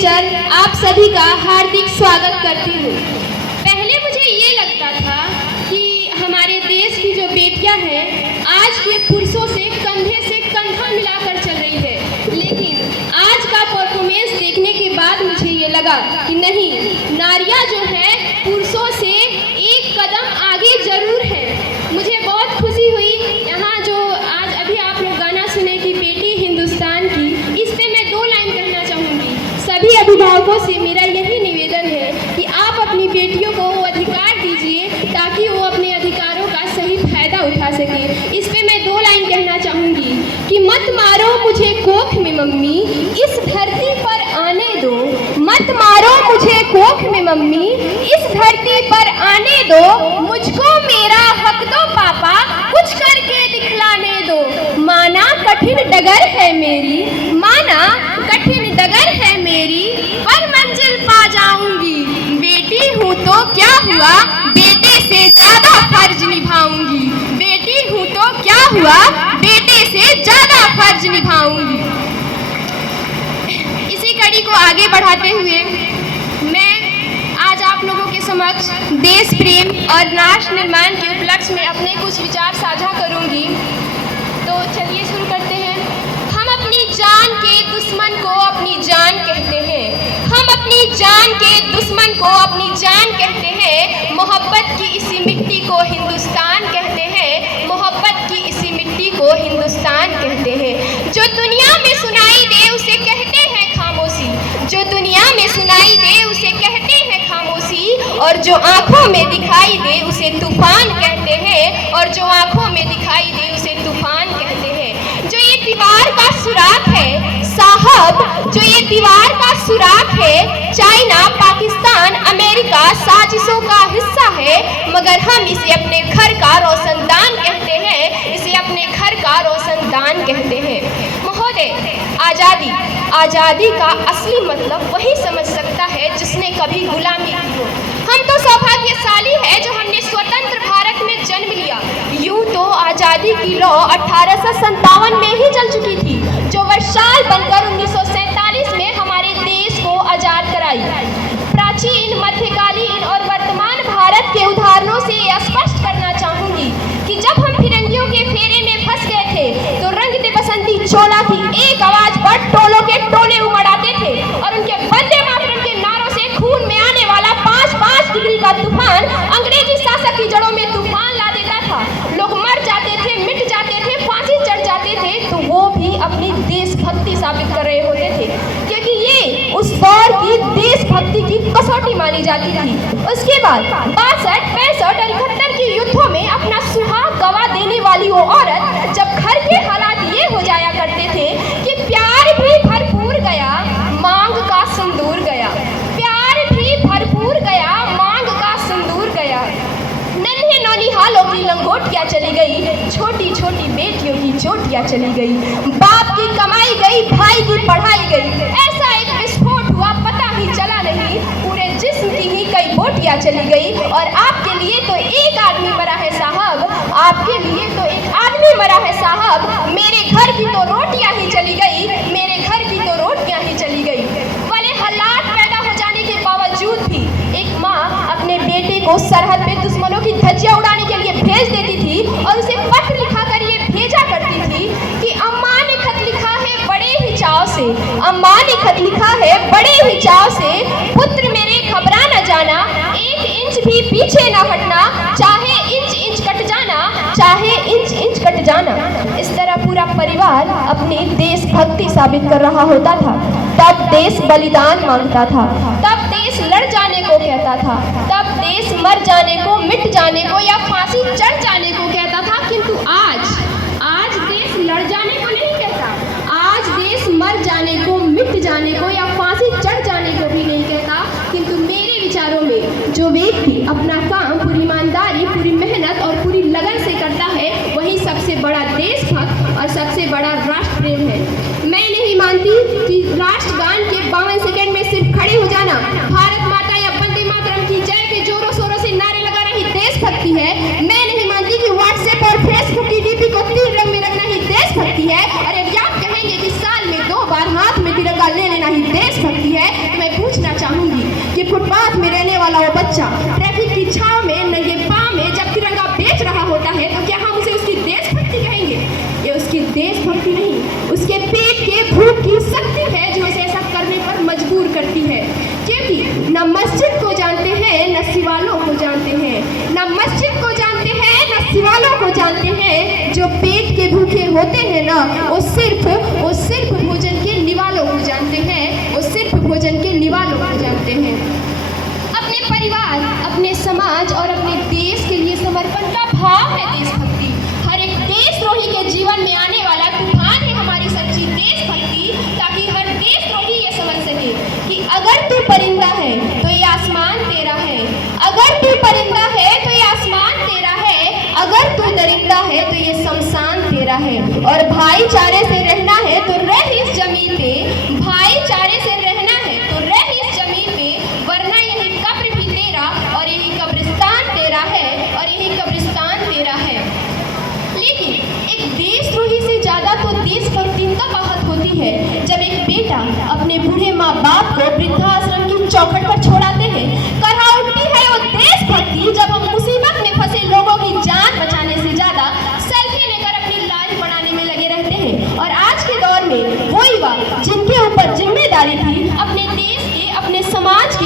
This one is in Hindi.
टीचर आप सभी का हार्दिक स्वागत करती हूँ। पहले मुझे ये लगता था कि हमारे देश की जो बेटियाँ हैं आज के पुरुषों से कंधा मिलाकर चल रही है, लेकिन आज का परफॉर्मेंस देखने के बाद मुझे ये लगा कि नहीं, नारियाँ जो है पुरुषों से एक कदम आगे जरूर है। मुझे बहुत खुशी हुई यहाँ जो आज अभी आप लोग गाना सुने कि बेटी हिंदुस्तान की, इस पे मैं 2 लाइन कहना चाहूँगी। सभी अभिभावकों से मेरा यही निवेदन है कि आप अपनी बेटियों को वो अधिकार दीजिए ताकि वो अपने अधिकारों का सही फायदा उठा सके। इस पे मैं 2 लाइन कहना चाहूँगी कि मत मारो मुझे कोख में मम्मी, इस धरती पर आने दो। मत मारो मुझे कोख में मम्मी, इस धरती पर आने दो। मुझको मेरा हक दो पापा, कुछ करके दिखलाने दो। माना कठिन डगर है मेरी, माना कठिन डगर है मेरी, पर मंजिल पा जाऊंगी। बेटी हूँ तो क्या हुआ, बेटे से ज्यादा फर्ज निभाऊंगी। बेटी हूँ तो क्या हुआ, बेटे से ज्यादा फर्ज निभाऊंगी। इसी कड़ी को आगे बढ़ाते हुए मैं आज आप लोगों के समक्ष देश प्रेम और राष्ट्र निर्माण के उपलक्ष्य में अपने कुछ विचार साझा करूंगी। तो चलिए शुरू करते हैं। हम अपनी जान के दुश्मन को अपनी जान कहते हैं। हम अपनी जान के दुश्मन को अपनी जान कहते हैं। मोहब्बत की इसी मिट्टी को हिंदुस्तान कहते हैं। मोहब्बत की इसी मिट्टी को हिंदुस्तान कहते हैं। जो दुनिया में सुनाई दे उसे कहते हैं खामोशी। जो दुनिया में सुनाई दे उसे कहते हैं खामोशी। और जो आंखों में दिखाई दे उसे तूफान कहते हैं। और जो आंखों में दिखाई दे उसे तूफान कहते हैं। जो ये दीवार का सुराख है साहब, जो ये दीवार का सुराख है, चाइना पाकिस्तान अमेरिका साजिशों का हिस्सा है, मगर हम इसे अपने घर का रोशनदान कहते हैं। इसे अपने घर का रोशनदान कहते हैं। महोदय, आज़ादी, आज़ादी का असली मतलब वही समझ सकता है जिसने कभी गुलामी की हो। हम तो सौभाग्यशाली है जो हमने स्वतंत्र भारत में जन्म लिया। यूं तो आज़ादी की लौ 1857 में ही चल चुकी थी, जो वर्षाल बनकर 1947 में हमारे देश को आज़ाद कराई। प्राचीन, मध्यकालीन और वर्तमान भारत के उदाहरणों से यह स्पष्ट करना चाहूँगी कि जब हम फिरंगियों के फेरे में फंस गए थे तो रंग दे बसंती चोला की एक आवाज़ पर टोलों के टोले उमड़ आते थे और उनके वंदे मातरम के नारों से खून में आने वाला 5-5 डिग्री का तूफान अंग्रेजी शासक की जड़ों में तूफान ला देता था। लोग मर जाते थे, मिट जाते थे, फांसी चढ़ जाते थे, तो वो भी अपनी देशभक्ति साबित कर रहे होते थे, क्योंकि ये उस दौर की देशभक्ति की कसौटी मानी जाती थी। उसके बाद 62, 65 और 71 के युद्धों में अपना सुहाग गवा देने वाली वो औरत जब घर के हालात ये हो जाया करते थे कि प्यार भी भरपूर गया, मांग का सिंदूर गया। प्यार भी भरपूर गया, मांग का सिंदूर गया। नन्हे नौनिहालों की लंगोटियाँ चली गई, छोटी छोटी बेटियों की चोटियाँ चली गई। बाप की कमाई गई, भाई की पढ़ाई गई। ऐसा एक विस्फोट हुआ, पता ही चला नहीं, पूरे जिस्म की ही कई बोटियाँ चली गई। और आपके लिए तो एक आदमी मरा है साहब, आपके लिए तो एक आदमी मरा है साहब। मेरे घर की तो रोटियाँ ही चली गई, मेरे घर की तो रोटियाँ ही चली गई। भले हालात पैदा हो जाने के बावजूद भी एक माँ अपने बेटे को सरहद पे दुश्मनों की धज्जियाँ उड़ाने के लिए भेज देती थी और उसे पत्र लिखा कर ये भेजा करती थी कि अम्मा ने खत लिखा है बड़े ही चाव से, अम्मा ने खत लिखा है बड़े ही चाव से। पुत्र मेरे घबरा न जाना, 1 इंच भी पीछे न हटना, चाहे इंच इंच कट जाना, चाहे इंच इंच कट जाना। इस तरह पूरा परिवार अपनी देशभक्ति साबित कर रहा होता था। तब देश बलिदान मांगता था, तब देश लड़ जाने को कहता था, तब देश मर जाने को, मिट जाने को या फांसी चढ़ जाने को कहता था। किंतु आज देश लड़ जाने को नहीं कहता, आज देश मर जाने को, मिट जाने को या फांसी चढ़ जाने को भी नहीं कहता। किंतु मेरे विचारों में जो व्यक्ति अपना काम पूरी ईमानदारी, पूरी मेहनत और पूरी लगन से करता है, वही सबसे बड़ा देशभक्त और सबसे बड़ा राष्ट्र प्रेम है। मैं नहीं मानती कि राष्ट्रगान के 52 सेकंड में सिर्फ खड़े हो जाना भारत माता या वंदे मातरम की जय के जोरों शोरों से नारे लगा रही देशभक्ति है। मैं नहीं मानती कि व्हाट्सएप और फेसबुक की डीपी को 3 रंग में रखना ही देशभक्ति है। और यदि आप कहेंगे कि साल में 2 बार हाथ में तिरंगा ले लेना ही देशभक्ति है, होते हैं ना, वो सिर्फ भोजन के निवालों को जानते हैं, वो सिर्फ भोजन के निवालों को जानते हैं। अपने परिवार, अपने समाज और अपने देश के लिए समर्पण का भाव है देशभक्ति। हर एक देशद्रोही के जीवन में आने वाला तूफान है हमारी सच्ची देशभक्ति, ताकि हर देशद्रोही ये समझ सके कि अगर तू परिंदा है तो ये आसमान तेरा है, अगर तू परिंदा है तो ये आसमान तेरा है, अगर तू दरिंदा है तो ये शमशान तेरा है। और भाईचारे से रहना है तो रह इस जमीन पे, भाईचारे से रहना है तो रह इस जमीन पे, वरना यही कब्र भी तेरा और यही कब्रिस्तान तेरा है, और यही कब्रिस्तान तेरा है। लेकिन एक देशद्रोही से ज्यादा तो देशभक्ति तब आहत होती है जब एक बेटा अपने बूढ़े माँ बाप को वृद्धाश्रम की चौखट पर छोड़ाते हैं। कहाँ उठती है वो देशभक्ति जब हम मुसीबत में फंसे लोगों की जान बचाने से ज्यादा सेल्फी लेकर अपनी लाइफ बनाने में लगे रहते हैं। और आज के दौर में वो युवा जिनके ऊपर जिम्मेदारी थी अपने देश के, अपने समाज